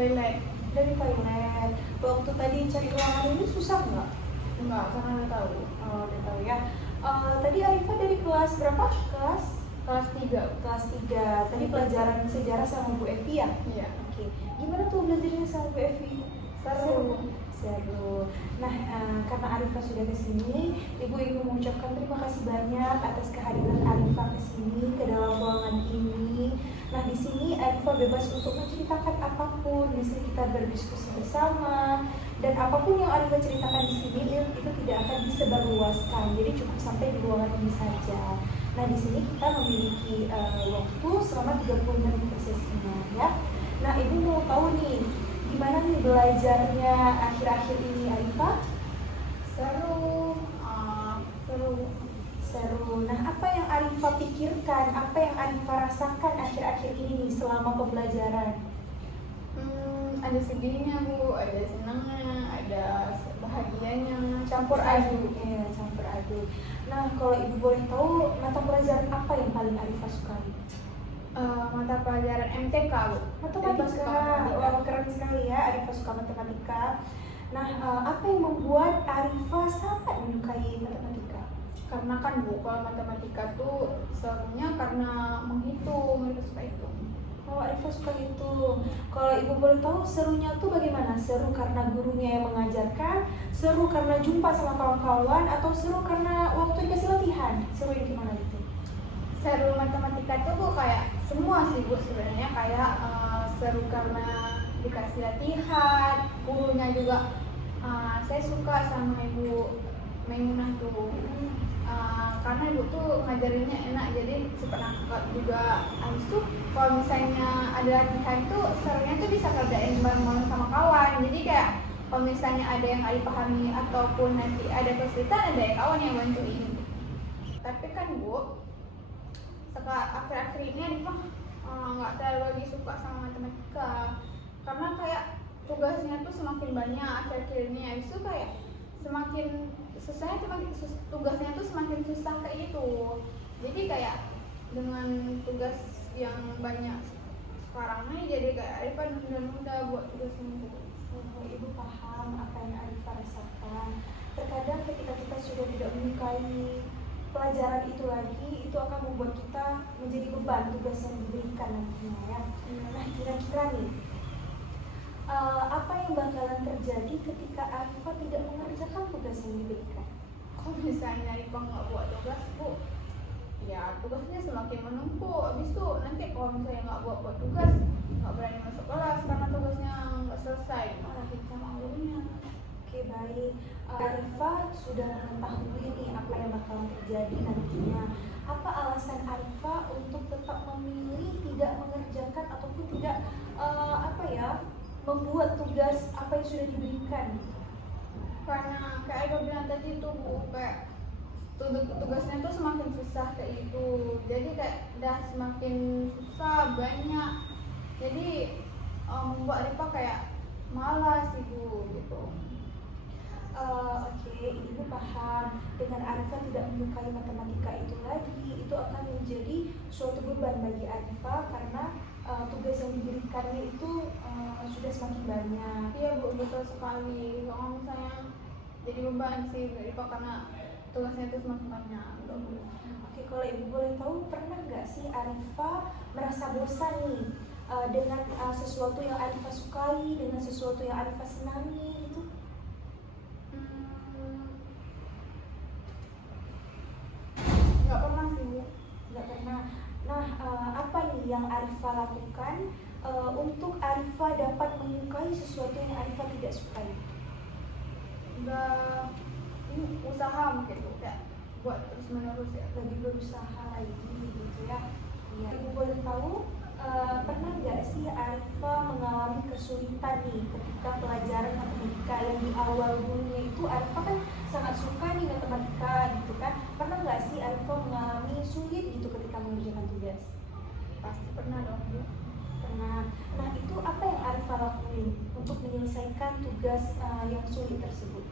toilet. Dari toilet. Waktu tadi cari ruangan ini susah nggak? Enggak, karena udah tahu. Oh, udah tahu ya. Tadi Arifah dari kelas berapa? Kelas 3. Kelas 3. Tadi pelajaran sejarah sama Bu Evi ya? Iya. Oke. Gimana tuh belajarnya sama Bu Evi? Seru. Nah, karena Arifah sudah ke sini, Ibu ingin mengucapkan terima kasih banyak atas kehadiran Arifah ke sini, ke dalam ruangan ini. Nah, di sini Arifah bebas untuk menceritakan apapun. Di sini kita berdiskusi bersama, dan apapun yang Arifah ceritakan di sini itu tidak akan disebarluaskan. Jadi cukup sampai di ruangan ini saja. Nah, di sini kita memiliki waktu selama 30 menit prosesnya, ya. Nah, Ibu mau tahu nih, gimana nih belajarnya akhir-akhir ini Arifah? Seru. Nah, apa yang Arifah pikirkan, apa yang Arifah rasakan akhir-akhir ini nih selama pembelajaran? Ada sedihnya Bu, ada senangnya, ada bahagianya, campur aduk. aduk. Iya, campur aduk. Nah, kalau Ibu boleh tahu, mata pelajaran apa yang paling Arifah sukai? Mata pelajaran MTK Bu. Matematika. Wah, keren sekali ya, Arifah suka matematika. Nah, apa yang membuat Arifah sangat menyukai matematika? Karena kan Bu, kalau matematika tuh serunya karena menghitung, itu suka hitung. Oh, Arifah suka hitung. Kalau Ibu boleh tahu, serunya tuh bagaimana? Seru karena gurunya yang mengajarkan, seru karena jumpa sama kawan-kawan, atau seru karena waktu dikasih latihan? Seru yang gimana itu? Seru matematika tuh Bu kayak semua sih Bu sebenarnya, kayak seru karena dikasih latihan, gurunya juga saya suka sama Ibu Maimunah tuh. Karena Ibu tuh ngajarinnya enak, jadi cepat nangkep juga. Habis itu kalau misalnya ada latihan tuh serunya tuh bisa kerjain bareng-bareng sama kawan. Jadi kayak kalau misalnya ada yang nggak dipahami ataupun nanti ada kesulitan, ada yang kawan yang bantuin. Tapi kan Bu, akhir-akhir ini Arifah nggak terlalu lagi suka sama matematika, karena kayak tugasnya tuh semakin banyak akhir-akhir ini. Habis itu kayak semakin susahnya, tugasnya tuh semakin susah kayak itu. Jadi kayak dengan tugas yang banyak sekarang nih, jadi kayak Arifah nunda-nunda buat tugas ini. Ibu paham apa yang Arifah rasakan. Terkadang ketika kita sudah tidak menyukai pelajaran itu lagi, itu akan membuat kita menjadi beban tugas yang diberikan nantinya, ya. Nah, kira-kira nih, apa yang bakalan terjadi ketika Arifah tidak mengerjakan tugas yang diberikan? Kalau misalnya Arifah nggak buat tugas Bu, ya tugasnya semakin menumpuk. Habis itu nanti kalau misalnya nggak buat tugas, nggak berani masuk kelas karena tugasnya nggak selesai, marahin sama gurunya. Oke, baik. Arifah sudah mengetahui nih apa yang bakalan terjadi nantinya. Apa alasan Arifah untuk tetap memilih tidak mengerjakan ataupun tidak membuat tugas apa yang sudah diberikan? Karena kayak Arifah bilang tadi tuh Bu, kayak tugasnya tuh semakin susah kayak itu. Jadi kayak udah semakin susah, banyak. Jadi membuat Arifah kayak malas Ibu gitu. Oke, Ibu paham. Dengan Arifah tidak menyukai matematika itu lagi, itu akan menjadi suatu beban bagi Arifah karena tugas yang diberikannya itu sudah semakin banyak. Iya Bu, betul sekali. Kalau misalnya jadi beban sih Arifah karena tugasnya itu semakin banyak. Oke, kalau Ibu boleh tahu, pernah nggak sih Arifah merasa bosan nih dengan sesuatu yang Arifah sukai, dengan sesuatu yang Arifah senangi gitu? Nggak pernah sih Bu. Nggak pernah. Nah, apa nih yang Arifah lakukan untuk Arifah dapat menyukai sesuatu yang Arifah tidak sukai? Udah ini usaha mungkin Bu, kayak buat terus menerus ya. Lagi berusaha lagi gitu ya. Iya. Ibu boleh tahu, pernah nggak sih Arifah mengalami kesulitan nih ketika pelajaran matematika yang di awal dulunya itu Arifah kan sangat suka nih matematika gitu kan? Pernah nggak sih Arifah mengalami sulit gitu ketika mengerjakan tugas? Pasti pernah dong Bu. Pernah. Nah, itu apa yang Arifah lakuin untuk menyelesaikan tugas yang sulit tersebut?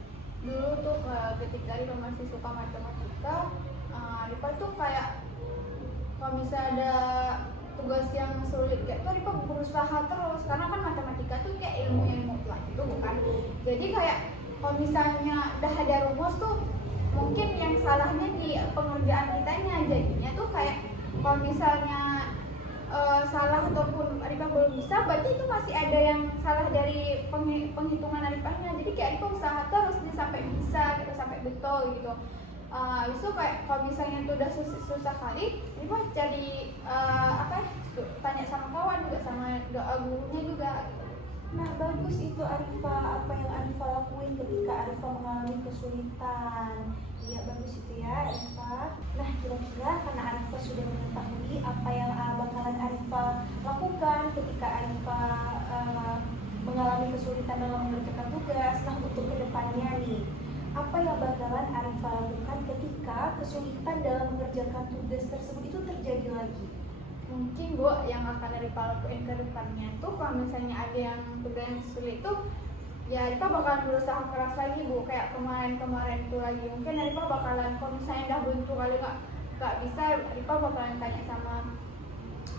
Dulu tuh ketika Arifah masih suka matematika, Arifah tuh kayak kalau misalnya ada tugas yang sulit kayak tuh Arifah berusaha terus karena kan matematika tuh kayak ilmu yang mutlak gitu bukan. Jadi kayak kalau misalnya udah ada rumus tuh mungkin yang salahnya di pengerjaan kitanya, jadinya tuh kayak kalau misalnya salah ataupun Arifah belum bisa, berarti itu masih ada yang salah dari penghitungan Arifahnya. Jadi kayak Arifah usaha terus nih sampai bisa gitu, sampai betul gitu. Itu kayak kalau misalnya itu udah susah kali, Arifah jadi tanya sama kawan juga, sama gurunya juga. Nah, bagus itu Arifah, apa yang Arifah lakuin ketika Arifah mengalami kesulitan. Iya, bagus itu ya Arifah. Nah, kira-kira karena Arifah sudah mengetahui apa yang bakalan Arifah lakukan ketika Arifah mengalami kesulitan dalam mengerjakan tugas. Nah, untuk kedepannya nih, apa yang bakalan Arifah lakukan ketika kesulitan dalam mengerjakan tugas tersebut itu terjadi lagi? Mungkin Bu yang akan Arifah lakuin ke depannya tuh kalau misalnya ada yang tugas yang sulit tuh ya Arifah bakalan berusaha keras lagi Bu, kayak kemarin tuh lagi mungkin Arifah bakalan kalau misalnya udah buntu kali nggak bisa, Arifah bakalan tanya sama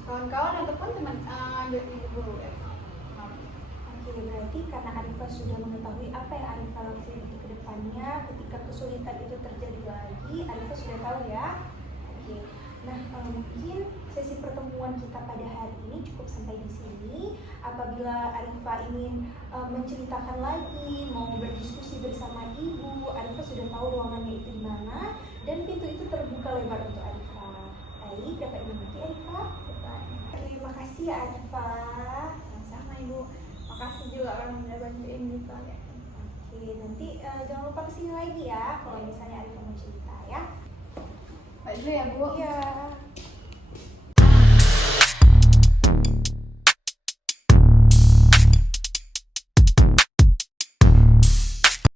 kawan-kawan ataupun teman dari guru ya. Oke, berarti karena Arifah sudah mengetahui apa yang Arifah lakukan untuk kedepannya ketika kesulitan itu terjadi lagi, Arifah sudah tahu ya. Oke. Nah, mungkin sesi pertemuan kita pada hari ini cukup sampai di sini. Apabila Arifah ingin menceritakan lagi, mau berdiskusi bersama Ibu, Arifah sudah tahu ruangannya itu di mana dan pintu itu terbuka lebar untuk Arifah. Baik, dapat dimengerti Arifah? Terima kasih ya Arifah. Sama-sama Ibu. Makasih juga kan udah bantuin gitu ya. Oke, nanti jangan lupa kesini lagi ya kalau misalnya Arifah mau cerita ya. Baik dulu ya Bu. Iya.